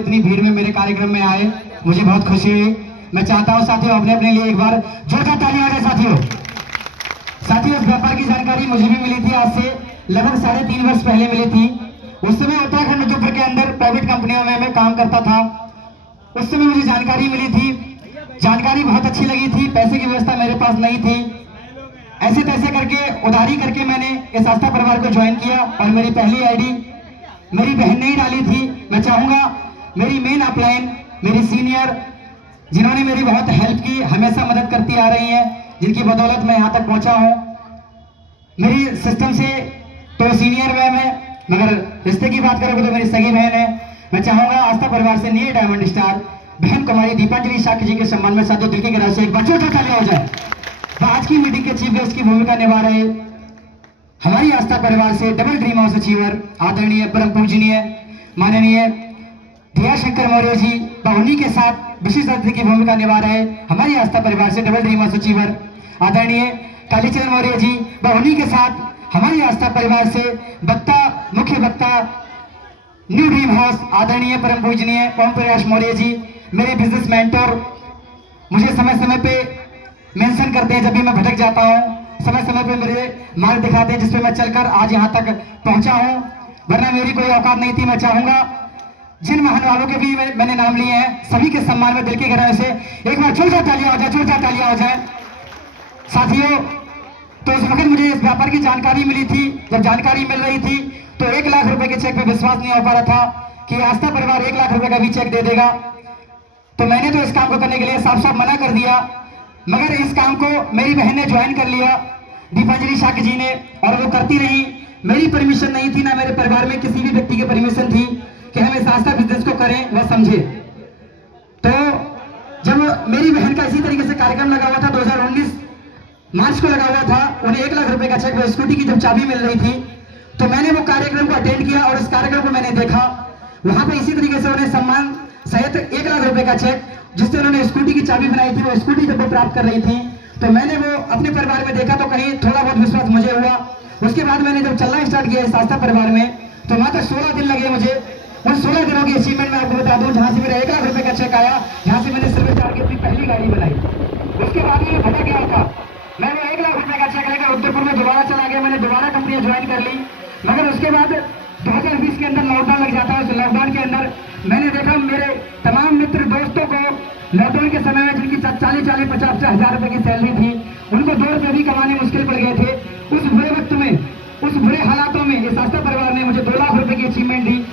इतनी भीड़ में मेरे कार्यक्रम में आए, मुझे बहुत खुशी हुई। मैं चाहता हूं साथियों अपने अपने लिए एक बार जोरदार तालियां हो जाए। साथियों इस व्यापार की जानकारी मुझे भी मिली थी, आज से लगभग 3.5 वर्ष पहले मिली थी। उस समय उत्तराखंड उद्योगपुर के अंदर प्राइवेट कंपनियों में मैं काम करता था। उस समय मुझे जानकारी मिली थी, जानकारी बहुत अच्छी लगी थी। पैसे की व्यवस्था मेरे पास नहीं थी, ऐसे तैसे करके उधारी करके मैंने इस आस्था परिवार को ज्वाइन किया और मेरी पहली आईडी मेरी बहन ने ही डाली थी। मैं चाहूंगा मेरी मेन अपलाइन, मेरी सीनियर, जिन्होंने मेरी बहुत हेल्प की, हमेशा मदद करती आ रही हैं, जिनकी बदौलत मैं यहाँ तक पहुंचा हूँ। मेरी सिस्टम से तो सीनियर मैम है, मगर रिश्ते की बात करोगे तो मेरी सगी बहन है। मैं चाहूंगा आस्था परिवार से नील डायमंड स्टार बहन कुमारी दीपांजलि शाक्य जी के सम्मान में साथियों दिल की गहराई से एक बार जोरदार तालियां हो जाए। आज की मीटिंग के चीफ गेस्ट की भूमिका निभा रहे हमारी आस्था परिवार से डबल ड्रीम हाउस अचीवर आदरणीय परम पूजनीय माननीय दिया शंकर मौर्य जी, उन्हीं के साथ विशिष्ट अतिथि की भूमिका निभा रहे हमारी आस्था परिवार से डबल ड्रीम हाउस अचीवर आदरणीय कालीचरण मौर्य जी, उन्हीं के साथ हमारी आस्था परिवार से वक्ता, मुख्य वक्ता न्यू ड्रीम हाउस आदरणीय परम पूजनीय ओम प्रकाश मौर्य जी, मेरे बिजनेस मेंटर, मुझे समय समय पे मेंशन करते हैं जब भी मैं भटक जाता हूँ, समय समय पे मुझे मार्ग दिखाते हैं जिसपे मैं चलकर आज यहाँ तक पहुंचा हूँ, वरना मेरी कोई औकात नहीं थी। मैं चाहूंगा जिन महान वालों के भी मैंने नाम लिए हैं, सभी के सम्मान में दिल की गहराई से एक बार जोरदार तालियां हो जाए, जोरदार तालियां हो जाए। साथियों तो उस वक्त मुझे इस व्यापार की जानकारी मिली थी। जब जानकारी मिल रही थी तो 1 लाख रुपए के चेक पे विश्वास नहीं हो पा रहा था कि आस्था परिवार 1 लाख रुपए का भी चेक दे देगा। तो मैंने तो इस काम को करने के लिए साफ साफ मना कर दिया, मगर इस काम को मेरी बहन ने ज्वाइन कर लिया, दीपांजलि शाक्य जी ने, और वो करती रही। मेरी परमिशन नहीं थी, ना मेरे परिवार में किसी भी व्यक्ति की परमिशन थी कि हम इस आस्था बिजनेस को करें व समझे। तो जब मेरी बहन का इसी तरीके से कार्यक्रम लगा हुआ था, 2019 मार्च को लगा हुआ था, उन्हें 1 लाख रुपए का चेक व स्कूटी की जब चाबी मिल रही थी, तो मैंने वो कार्यक्रम को अटेंड किया और इस कार्यक्रम को मैंने देखा। वहां पर इसी तरीके से उन्हें सम्मान सहित 1 लाख रुपए का चेक, जिससे उन्होंने स्कूटी की चाबी बनाई थी, वो स्कूटी जब वो प्राप्त कर रही थी, तो मैंने वो अपने परिवार में देखा तो कहीं थोड़ा बहुत विश्वास मुझे हुआ। उसके बाद मैंने जब चलना स्टार्ट किया इस आस्था परिवार में, तो वहां तक 16 दिन लगे मुझे। उन 16 दिनों की अचीवमेंट मैं आपको बता दूं, जहां से मेरा 1 लाख रुपए का चेक आया, जहां से मैंने सर्विस चार्ज की अपनी पहली गाड़ी बनाई। उसके बाद ये भटक गया था, मैं वो 1 लाख रुपए का चेक लेकर उदयपुर में दोबारा चला गया, मैंने दोबारा कंपनी ज्वाइन कर ली। मगर उसके बाद 2020 के अंदर लॉकडाउन लग जाता है। उस लॉकडाउन के अंदर मैंने देखा मेरे तमाम मित्र दोस्तों को लॉकडाउन के समय में जिनकी 40-50 हजार रुपए की सैलरी थी, उनको 2 रुपए भी कमाने मुश्किल पड़ गए थे। उस बुरे वक्त में, उस बुरे हालातों में इस आस्था परिवार ने मुझे 2 लाख रुपए की अचीवमेंट दी।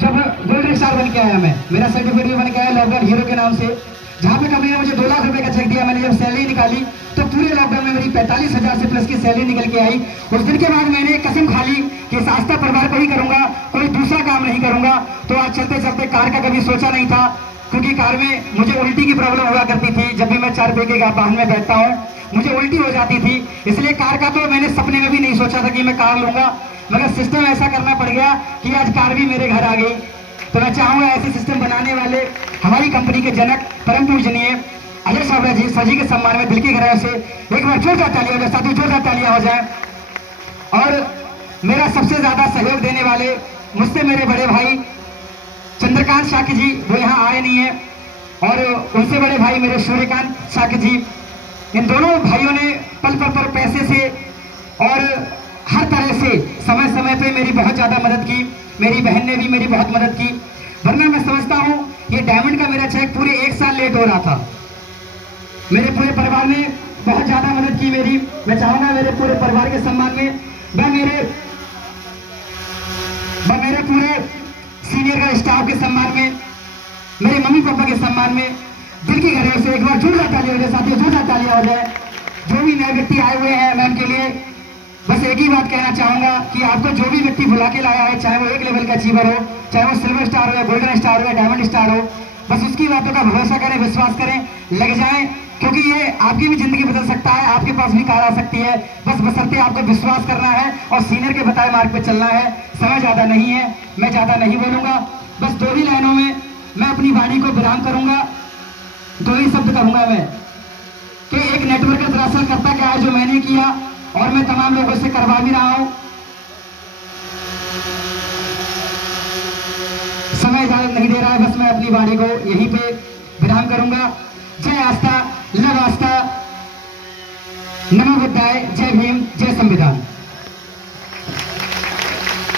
जब गोल्डन स्टार बन के आया, मैं मेरा सर्टिफिकेट भी बन के आया लॉकडाउन हीरो के नाम से, जहाँ पे कंपनी ने मुझे 2 लाख रुपए का चेक दिया। मैंने जब सैलरी निकाली तो पूरे लॉकडाउन में मेरी 45,000 से प्लस की सैलरी निकल के आई। उस दिन के बाद मैंने कसम खा ली कि इस आस्था परिवार को ही करूंगा, कोई दूसरा काम नहीं करूंगा। तो आज चलते चलते कार का कभी सोचा नहीं था, क्योंकि कार में मुझे उल्टी की प्रॉब्लम हुआ करती थी। जब भी मैं 4 पहिए के वाहन में बैठता हूँ मुझे उल्टी हो जाती थी, इसलिए कार का तो मैंने सपने में भी नहीं सोचा था कि मैं कार लूंगा। मगर सिस्टम ऐसा करना पड़ गया कि आज कार भी मेरे घर आ गई। तो मैं चाहूंगा ऐसे सिस्टम बनाने वाले हमारी कंपनी के जनक परम पूजनीय अजय सावरा जी, सर जी के सम्मान में दिल की गहराई से एक बार जोरदार तालियां हो जाए, साथियों जोरदार तालियां हो जाए। और मेरा सबसे ज्यादा सहयोग देने वाले मुझसे मेरे बड़े भाई चंद्रकांत शाक्य जी, वो यहाँ आए नहीं है, और उनसे बड़े भाई मेरे सूर्यकांत शाक्य जी, इन दोनों भाइयों ने पल पल पर पैसे से और हर तरह से समय समय पे मेरी बहुत ज्यादा मदद की। मेरी बहन ने भी मेरी बहुत मदद की, वरना मैं समझता हूँ ये डायमंड का मेरा चेक पूरे 1 साल लेट हो रहा था। मेरे पूरे परिवार ने बहुत ज्यादा मदद की मेरी। मैं चाहूंगा मेरे पूरे परिवार के सम्मान में, मैं मेरे पूरे सीनियर का स्टाफ के सम्मान में, मेरे मम्मी पापा के सम्मान में दिल की गहराई से एक बार जोरदार तालियां हो जाए, साथियों जोरदार तालियां हो जाए। जो भी नए व्यक्ति आए हुए हैं, मैं उनके लिए बस एक ही बात कहना चाहूंगा कि आपको जो भी व्यक्ति बुला के लाया है, चाहे वो 1 लेवल का अचीवर हो, चाहे वो सिल्वर स्टार हो या गोल्डन स्टार हो या डायमंड स्टार हो, बस उसकी बातों का भरोसा करें, विश्वास करें, लग जाएं, क्योंकि ये आपकी भी जिंदगी बदल सकता है। आपके पास भी कार आ सकती है, बस बशर्ते आपको विश्वास करना है और सीनियर के बताए मार्ग पे चलना है। समय ज्यादा नहीं है, मैं ज्यादा नहीं बोलूंगा, बस 2 ही लाइनों में मैं अपनी वाणी को विराम करूंगा। 2 ही शब्द कहूंगा मैं कि एक नेटवर्क दरअसल करता क्या है जो मैंने किया और मैं तमाम लोगों से करवा भी रहा हूं। समय ज्यादा नहीं दे रहा है, बस अपनी वाणी को यहीं पे विराम करूंगा। जय आस्था, लव आस्था, नमो बुद्धाय, जय भीम, जय